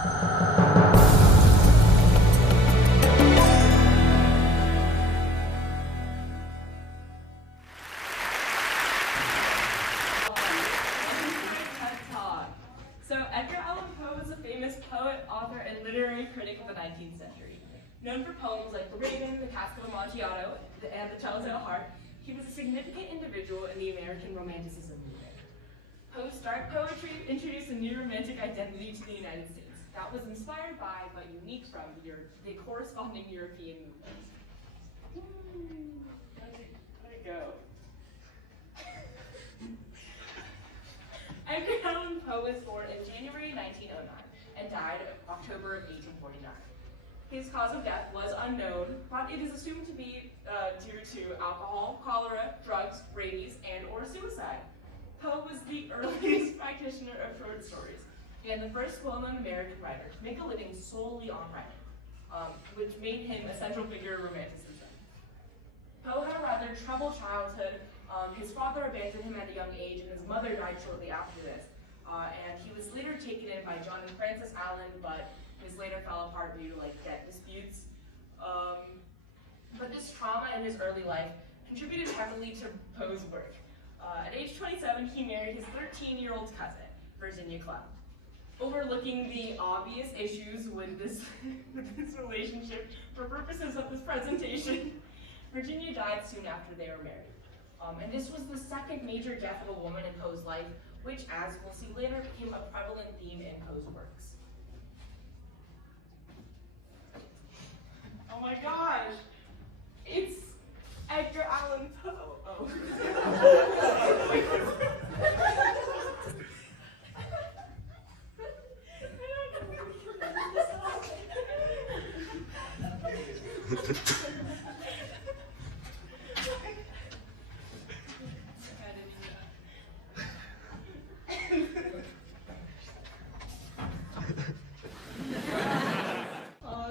TED Talk. So Edgar Allan Poe was a famous poet, author, and literary critic of the 19th century. Known for poems like The Raven, The Cask of Amontillado, and The Telltale Heart, he was a significant individual in the American Romanticism movement. Poe's dark poetry introduced a new romantic identity to the United States that was inspired by, but unique from, the corresponding European movement. There you go. Edgar Allan Poe was born in January 1909 and died in October of 1849. His cause of death was unknown, but it is assumed to be due to alcohol, cholera, drugs, rabies, and/or suicide. Poe was the earliest practitioner of short stories and the first well-known American writer to make a living solely on writing, which made him a central figure of Romanticism. Poe had a rather troubled childhood. His father abandoned him at a young age, and his mother died shortly after this. And he was later taken in by John and Frances Allen, but his later fell apart due to debt disputes. But this trauma in his early life contributed heavily to Poe's work. At age 27, he married his 13-year-old cousin, Virginia Cloud. Overlooking the obvious issues with this relationship for purposes of this presentation, Virginia died soon after they were married. And this was the second major death of a woman in Poe's life, which, as we'll see later, became a prevalent theme in Poe's works. Oh my gosh! It's Edgar Allan Poe. Oh.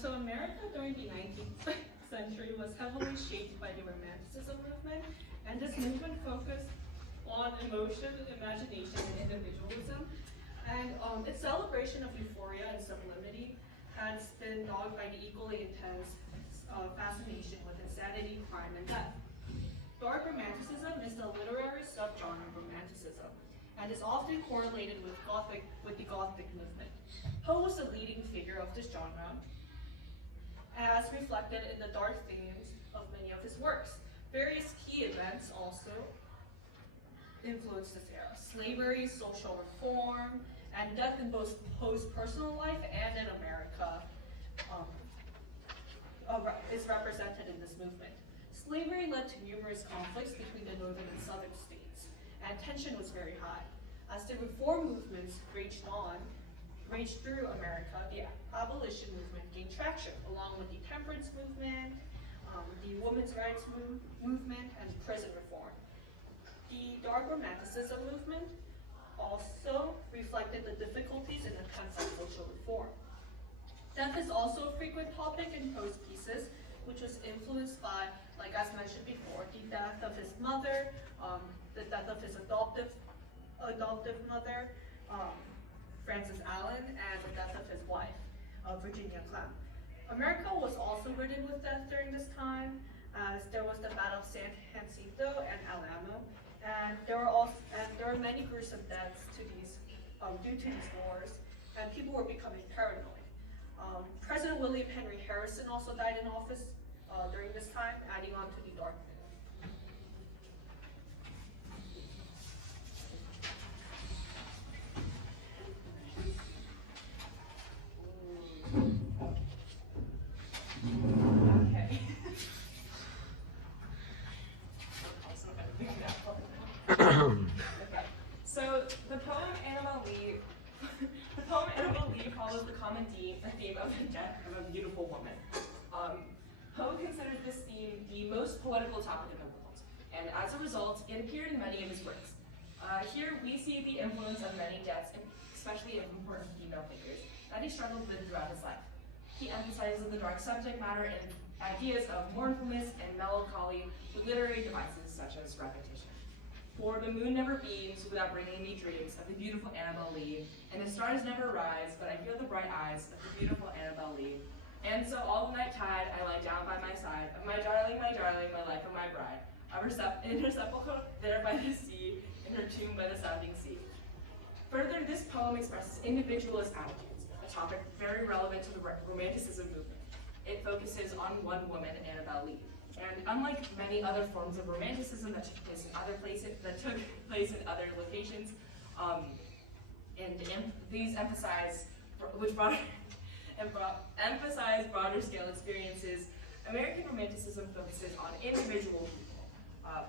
So America during the 19th century was heavily shaped by the Romanticism movement, and this movement focused on emotion, imagination, and individualism. And its celebration of euphoria and sublimity has been dogged by the equally intense fascination with insanity, crime, and death. Dark Romanticism is the literary subgenre of Romanticism, and is often correlated with the Gothic movement. Poe was the leading figure of this genre, as reflected in the dark themes of many of his works. Various key events also influenced this era. Slavery, social reform, and death in both Poe's personal life and in America is represented in this movement. Slavery led to numerous conflicts between the northern and southern states, and tension was very high. As the reform movements raged through America, the abolition movement gained traction, along with the temperance movement, the women's rights movement, and prison reform. The Dark Romanticism movement also reflected the difficulties and attempts at social reform. Death is also a frequent topic in Poe's pieces, which was influenced by, like as mentioned before, the death of his mother, the death of his adoptive mother, Frances Allen, and the death of his wife, Virginia Cloud. America was also ridden with death during this time, as there was the Battle of San Jacinto and Alamo, and there were many gruesome deaths due to these wars, and people were becoming paranoid. President William Henry Harrison also died in office during this time, adding on to the dark mood. So the poem Annabel Lee follows the common theme of the death of a beautiful woman. Poe considered this theme the most poetical topic in the world, and as a result, it appeared in many of his works. Here we see the influence of many deaths, especially of important female figures, that he struggled with throughout his life. He emphasizes the dark subject matter and ideas of mournfulness and melancholy with literary devices such as repetition. For the moon never beams without bringing me dreams of the beautiful Annabel Lee, and the stars never rise, but I feel the bright eyes of the beautiful Annabel Lee. And so all the night tide I lie down by my side, of my darling, my life of my bride, in her sepulchre there by the sea, in her tomb by the sounding sea. Further, this poem expresses individualist attitudes, a topic very relevant to the Romanticism movement. It focuses on one woman, Annabel Lee. And unlike many other forms of Romanticism that took place in other locations, these emphasize broader scale experiences, American Romanticism focuses on individual people.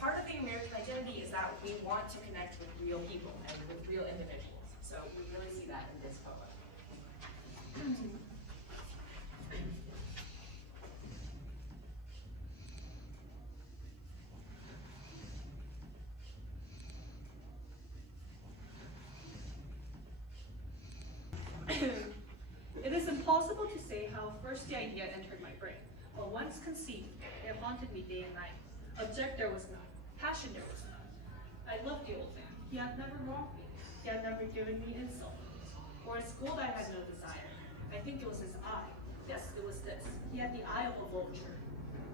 Part of the American identity is that we want to connect with real people and with real individuals. So we really see that in this poem. It is impossible to say how first the idea entered my brain, but once conceived, it haunted me day and night. Object there was none, passion there was none. I loved the old man. He had never wronged me. He had never given me insult. For his gold I had no desire. I think it was his eye. Yes, it was this. He had the eye of a vulture,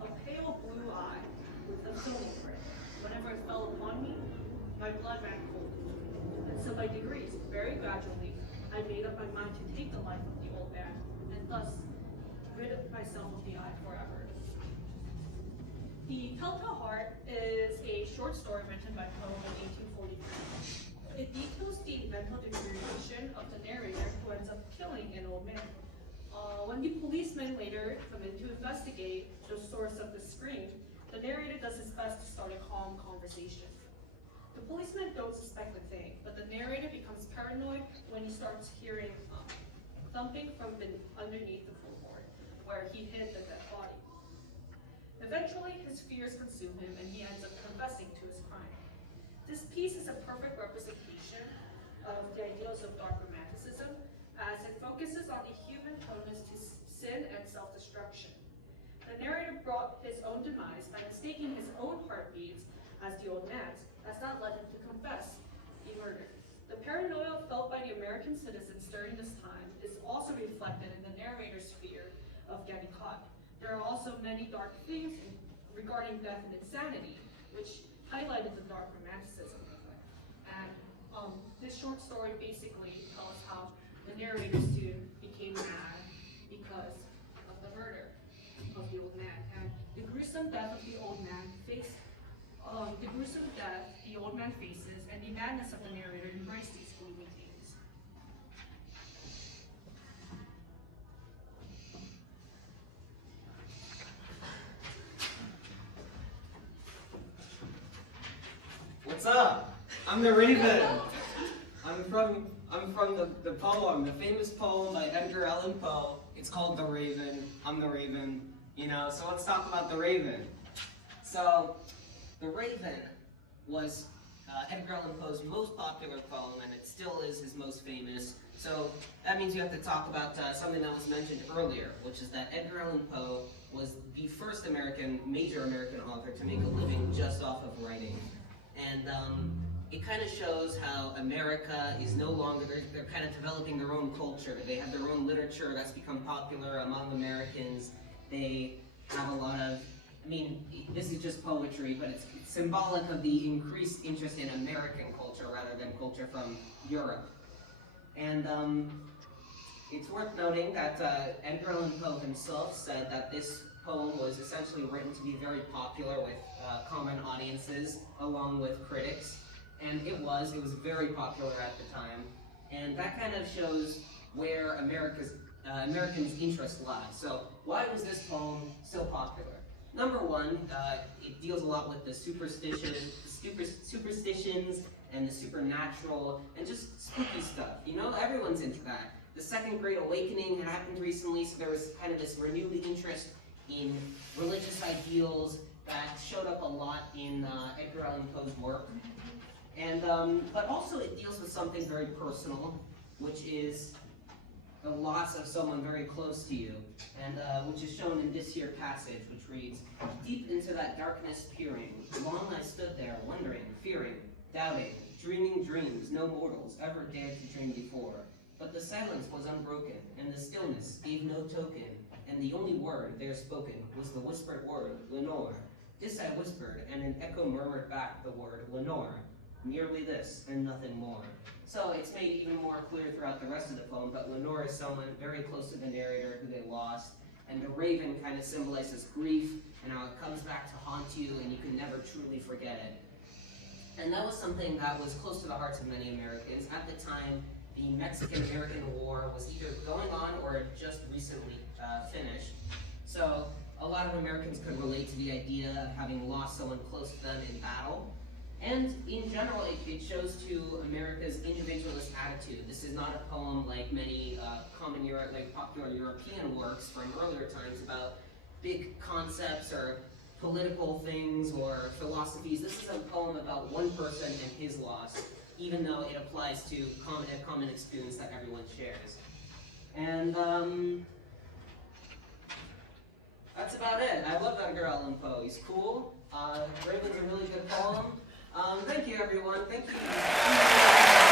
a pale blue eye with a filmy thread. Whenever it fell upon me, my blood ran cold. And so by degrees, very gradually, I made up my mind to take the life of the old man, and thus rid myself of the eye forever. The Telltale Heart is a short story written by Poe in 1843. It details the mental deterioration of the narrator who ends up killing an old man. When the policemen later come in to investigate the source of the scream, the narrator does his best to start a calm conversation. The policemen don't suspect a thing, but the narrator becomes paranoid when he starts hearing thumping from underneath the floorboard, where he hid the dead body. Eventually, his fears consume him, and he ends up confessing to his crime. This piece is a perfect representation of the ideals of dark romanticism, as it focuses on the human proneness to sin and self-destruction. The narrator brought his own demise by mistaking his own heartbeats as the old man's, has not led him to confess the murder. The paranoia felt by the American citizens during this time is also reflected in the narrator's fear of getting caught. There are also many dark themes regarding death and insanity, which highlighted the dark romanticism movement. And this short story basically tells how the narrator's student became mad because of the murder of the old man. And the gruesome death of the old man faces, and the madness of the narrator embrace these gloomy themes. What's up? I'm the Raven. I'm from the poem, the famous poem by Edgar Allan Poe. It's called The Raven. I'm the Raven. So let's talk about The Raven. So, The Raven was Edgar Allan Poe's most popular poem, and it still is his most famous. So that means you have to talk about something that was mentioned earlier, which is that Edgar Allan Poe was the first major American author to make a living just off of writing. And it kind of shows how America is no longer, they're kind of developing their own culture. They have their own literature that's become popular among Americans. They have a lot of, this is just poetry, but it's symbolic of the increased interest in American culture rather than culture from Europe. And it's worth noting that Edgar Allan Poe himself said that this poem was essentially written to be very popular with common audiences, along with critics. And it was very popular at the time. And that kind of shows where Americans' interest lies. So why was this poem so popular? Number one, it deals a lot with the superstitions and the supernatural and just spooky stuff. Everyone's into that. The Second Great Awakening had happened recently, so there was kind of this renewed interest in religious ideals that showed up a lot in Edgar Allan Poe's work. And but also it deals with something very personal, which is the loss of someone very close to you, and which is shown in this here passage, which reads, "Deep into that darkness peering, long I stood there, wondering, fearing, doubting, dreaming dreams no mortals ever dared to dream before. But the silence was unbroken, and the stillness gave no token, and the only word there spoken was the whispered word, Lenore. This I whispered, and an echo murmured back the word, Lenore. Merely this, and nothing more. So it's made even more clear throughout the rest of the poem, but Lenore is someone very close to the narrator who they lost, and the raven kind of symbolizes grief, and how it comes back to haunt you, and you can never truly forget it. And that was something that was close to the hearts of many Americans. At the time, the Mexican-American War was either going on or had just recently finished. So a lot of Americans could relate to the idea of having lost someone close to them in battle. And in general, it shows to America's individualist attitude. This is not a poem like many popular European works from earlier times about big concepts or political things or philosophies. This is a poem about one person and his loss, even though it applies to a common experience that everyone shares. And that's about it. I love Edgar Allan Poe. He's cool. Raven's a really good poem. Thank you, everyone. Thank you.